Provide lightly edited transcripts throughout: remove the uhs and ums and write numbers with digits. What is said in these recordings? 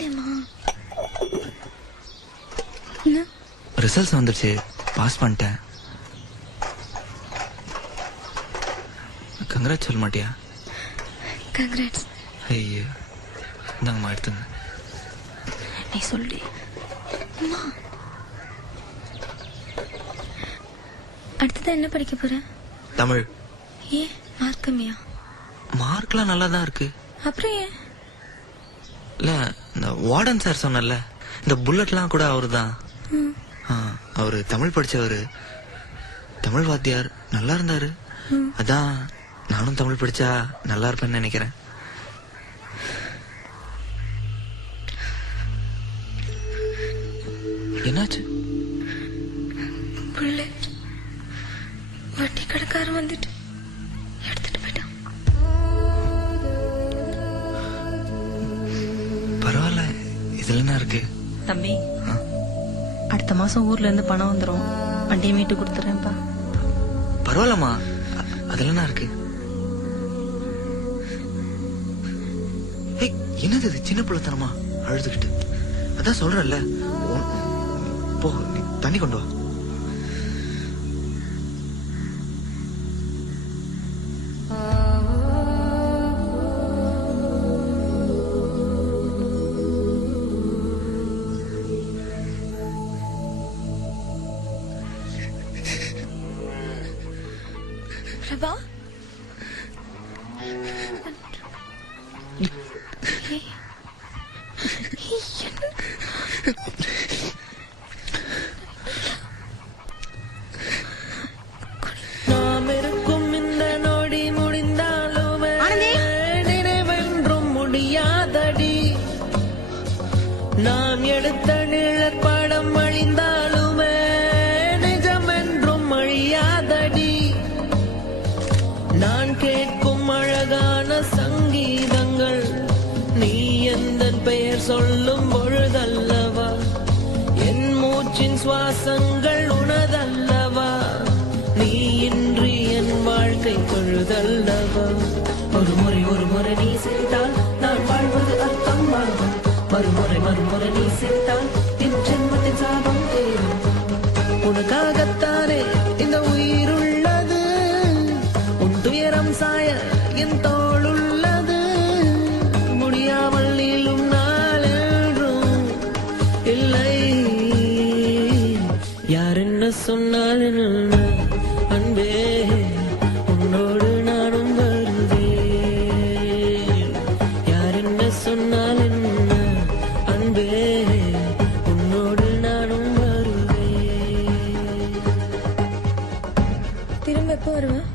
இல்லையம்மா. ரிசல்ட்ஸ் வந்துருச்சு, பாஸ் பண்ணிட்டேன். கங்க்ராட்ஸ் சொல்ல மாட்டியா? கங்க்ராட்ஸ். ஐயோ, இந்தாங்கம்மா எடுத்துங்க. நீ சொல்லு. அம்மா, அடுத்ததான் என்ன படிக்க போற? தமிழ். ஏன் மார்க் கம்மியா? மார்க்லாம் நல்லா தான் இருக்கு. அப்புறம் ஏன்? இல்ல, இந்த வார்டன் சார் சொன்னல, இந்த புல்லட்லாம் கூட அவரு தான். அவரு தமிழ் படிச்சவரு, தமிழ் வாத்தியார், நல்லா இருந்தாரு. அதான் நானும் தமிழ் படிச்சா நல்லா இருப்பேன்னு நினைக்கிறேன். என்னாச்சு? புல்லட் வட்டி கடைக்காரன் வந்துட்டு எடுத்துட்டு போயிட்டான். பரவாயில்ல, இதுல என்ன இருக்கு? தம்பி, அடுத்த மாசம் ஊர்ல இருந்து பணம் வந்துரும், வண்டியை மீட்டு கொடுத்துறேன்ப்பா. பரவாயில்லம்மா, அதுல என்ன இருக்கு? என்னது இது, சின்ன பிள்ளைத்தனமா அழுதுகிட்டு? அதான் சொல்றேன்ல, போ, நீ தண்ணி கொண்டு வா. பிரபா, நாம் இருக்கும் இந்த நொடி முடிந்தாலுமே நினைவென்றும் முடியாதடி. நாம் எடுத்த நிழற்படம் அழிந்தாலுமே நிஜம் என்றும் அழியாதடி. நான் கேட்கும் அழகான சங்கீதங்கள் நீ எந்தன் பெயர் சொல்லும் பொழுதல்லவா, என் மூச்சின் சுவாசங்கள் உனதல்லவா, நீ இன்றி என் வாழ்க்கை பொழுதல்லவா. ஒரு முறை நீ சிரித்தால் நான் வாழ்வது அர்த்தமாகும், மறுமுறை நீ சிரித்தால் என் ஜென்மத்தின் சாபம் தேரும். உனக்காகத்தானே இந்த உயிர் உள்ளது, உன் துயரம் சாய என் தோள் உள்ளது. முடியாமல் நீளும் நாள் என்றும் இல்லை, யார் என்ன சொன்னால் என்ன அன்பே, உன்னோடு நானும் வருவேன். யார் என்ன சொன்னால் என்ன அன்பே, உன்னோடு நானும் வருவேன். திரும்ப எப்போ வருவேன்?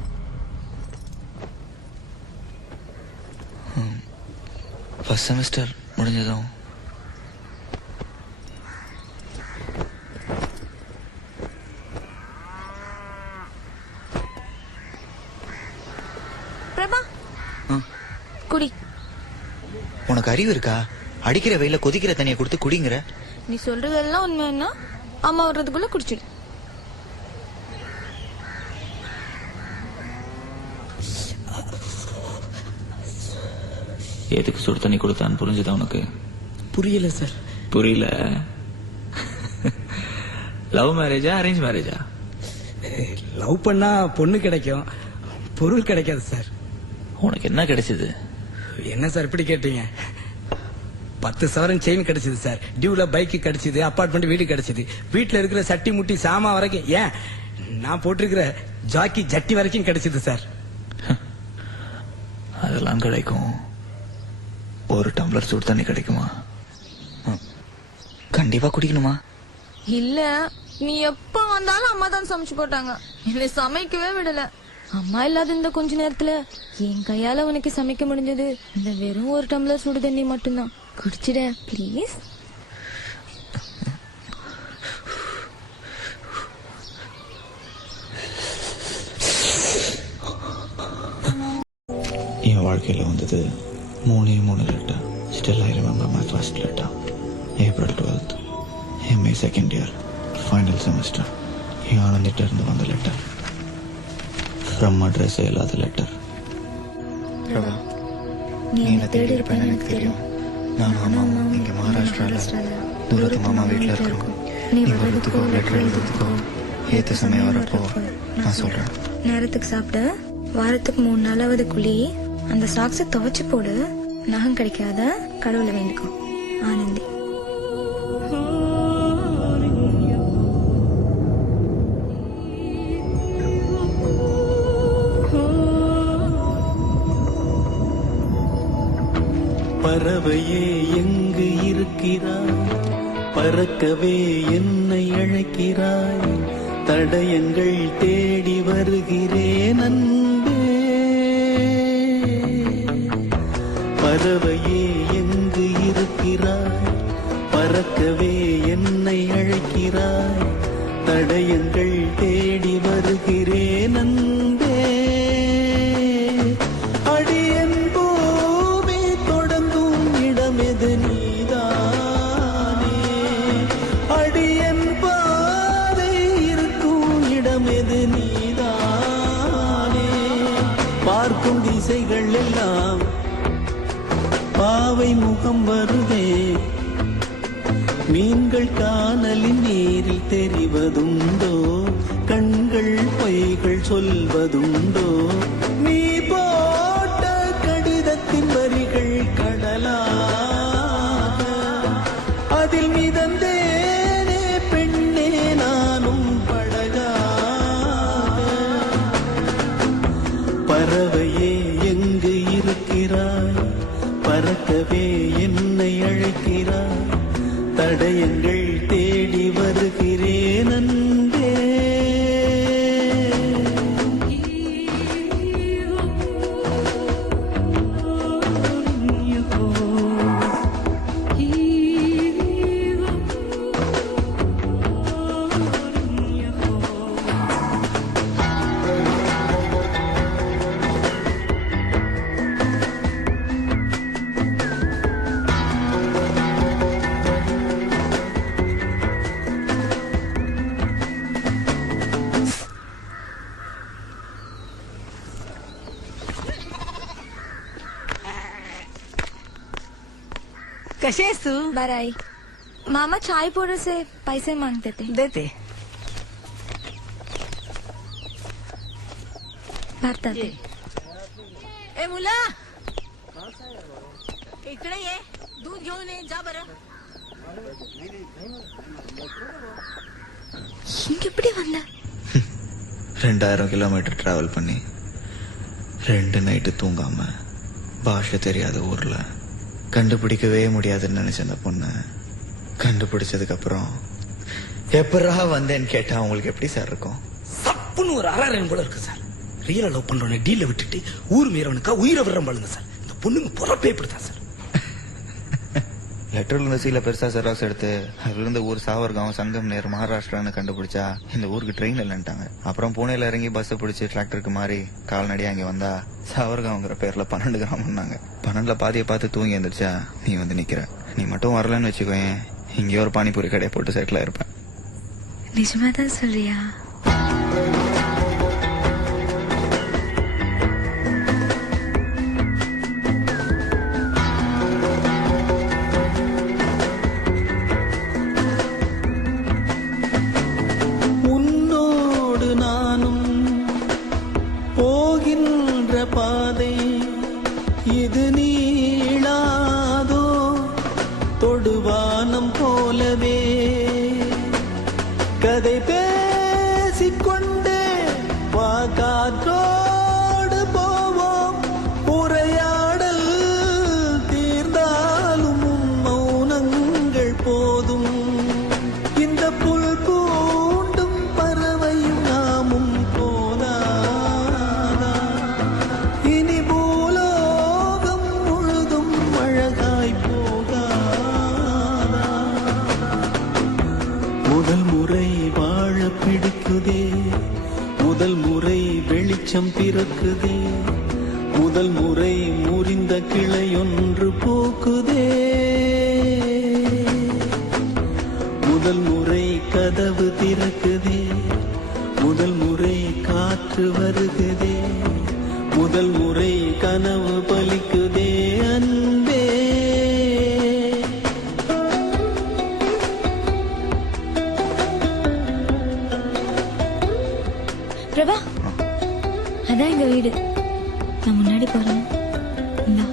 ஃபர்ஸ்ட் செமஸ்டர் முடிஞ்சதும். பிரபா, குடி. உனக்கு அறிவு இருக்கா? அடிக்கிற வெயில கொதிக்கிற தண்ணியை கொடுத்து குடிங்கிற. நீ சொல்றதெல்லாம் உண்மைன்னா அம்மா வர்றதுக்குள்ள குடிச்சிடு. எதுக்கு சுடு தண்ணி கொடுத்தான்னு புரிஞ்சுதா உனக்கு? புரியல சார். புரியல? லவ் மேரேஜா அரேஞ்ச் மேரேஜா? லவ் பண்ணா பொண்ணு கிடைக்கும், பொருள் கிடைக்காது சார். உனக்கு என்ன கிடைச்சது? என்ன சார் இப்படி கேட்டீங்க? 10 சவரன் செயின் கிடைச்சது சார், டியூல பைக் கிடைச்சது, அப்பார்ட்மெண்ட் வீடு கிடைச்சது, வீட்டுல இருக்கிற சட்டி முட்டி சாமா வரைக்கும், ஏன் நான் போட்டிருக்கிற ஜாக்கி ஜட்டி வரைக்கும் கிடைச்சது சார். அதெல்லாம் கிடைக்கும், ஒரு டம்ளர் சுடு தண்ணி கிடைக்குமா? கண்டிப்பா குடிக்கணுமா? இல்ல, நீ எப்ப வந்தாலும் அம்மா தான் சமைச்சு போட்டாங்க, என்னை சமைக்கவே விடல. அம்மா இல்லாத இந்த கொஞ்ச நேரத்துல என் கையால உனக்கு சமைக்க முடிஞ்சது இந்த வெறும் ஒரு டம்ளர் சுடு தண்ணி மட்டும்தான். குடிச்சிட ப்ளீஸ். என் வாழ்க்கையில் வந்தது 3 letter. Still I remember my first letter. April 12th, MA second year, final semester. என் ஆனந்திட்ட இருந்து வந்த லெட்டர். ஃப்ரம் அட்ரஸ் இல்லாத லெட்டர். நீ என்ன தேடி இருப்பேன்னு எனக்கு தெரியும். நானும் அம்மாவும் இங்க மகாராஷ்டிரால தூரத்து மாமா வீட்டுல இருக்கிறோம். நீ வர்றதுக்கோ லெட்டர் எழுதுறதுக்கோ ஏத்த சமயம் வரப்போ நான் சொல்றேன். நேரத்துக்கு சாப்பிடு, வாரத்துக்கு 3 நாளாவது குழி, அந்த சாக்ஸை துவைச்சு போடு, நகம் கிடைக்காத கடவுளை வேண்டிக்கோ. ஆனந்தி. பறவையே எங்கு இருக்கிறாய், பறக்கவே என்னை அழைக்கிறாய், தடயங்கள் தேடி வருகிறேன் அன்பே. பறவையே எங்கு இருக்கிறாய், பறக்கவே என்னை அழைக்கிறாய், தடயங்கள் தேடி வருகிறேன் அன்பே. அடியன் பூமி தொடங்கும் இடமெது நீதானே, அடியன் பாதை இருக்கும் இடமெது நீதானே. பார்க்கும் திசைகள் எல்லாம் பாவை முகம் வருதே, மீன்கள் காணலின் நீரில் தெரிவதுண்டோ, கண்கள் பொய்கள் சொல்வதுண்டோ. நீ போட்ட கடிதத்தின் வரிகள் கடலாக, அதில் மிதந்தேனே பெண்ணே நானும் படகாக. பறவையே எங்கு இருக்கிறாய், பறக்கவே என்னை அழைக்கிறாய், தடயங்கள் தேடி வருகிறேன் அன்பே. कसे आहेस तू? बराई. मामा चाय पाउडर से पैसे मांगते थे. देते. भारतात. ए मुला, इकडे ये, दूध घेऊन ये, जा बरं. இங்க எப்படி வந்த? 2000 கிலோமீட்டர் டிராவல் பண்ணி 2 நைட்டு தூங்காம பாஷை தெரியாத ஊர்ல கண்டுபிடிக்கவே முடியாதுன்னு நினைச்ச அந்த பொண்ணு கண்டுபிடிச்சதுக்கு அப்புறம் எப்படா வந்தேன்னு கேட்டா உங்களுக்கு எப்படி சார் இருக்கும்? சப்புன்னு ஒரு அறாரன் போல இருக்கு சார். ரியலா லவ் பண்றவனை டீல விட்டுட்டு ஊர் மீறவனுக்கா உயிரை விடுற பாருங்க சார். இந்த பொண்ணுங்க பொறப்பே இப்படிதான் சார். லெட்டர்ல இருந்து சீல பெருசா செராக்ஸ் எடுத்து அதுல இருந்து ஊர் சாவர்காம் சங்கம் நேர் மகாராஷ்டிரான்னு கண்டுபிடிச்சா இந்த ஊருக்கு ட்ரெயின் இல்லைன்ட்டாங்க. அப்புறம் புனேல இறங்கி பஸ் பிடிச்சி டிராக்டருக்கு மாறி கால்நடியா அங்க வந்தா சாவர்காம்ங்கிற பேர்ல 12 கிராமம்னாங்க. 12ல பாதியை பார்த்து தூங்கி எந்திரிச்சா நீ வந்து நிக்கிற. நீ மட்டும் வரலன்னு வச்சுக்கோயேன், இங்கே ஒரு பானிபூரி கடையை போட்டு செட்டில் ஆயிருப்பேன். நிஜமாதான் சொல்றியா? உன்னோடு நானும் போகின்ற பாதை இது நீளாதோ, தொடுவானம் போலவே கதை பேசிக்கொண்டே வா காற்றோடு போவோம். உரையாடல் தீர்ந்தாலும் மௌனங்கள் போதும். இந்த புல் பூண்டும் பறவையும் நாமும் போதாதா, இனி பூலோகம் முழுதும் அழகாய் போகாதா. முதல் முறை வாழ பிடிக்குதே, முதல் முறை வெளிச்சம் பிறக்குதே, முதல் முறை முறிந்த கிளையொன்று போக்குதே, முதல் முறை கதவு திறக்குதே, முதல் முறை காற்று வருகுதே, முதல் முறை கனவு பலிக்குதே அன்பே. பிரபா அதான் எங்க வீடு நான் முன்னாடி போறேன் இந்தா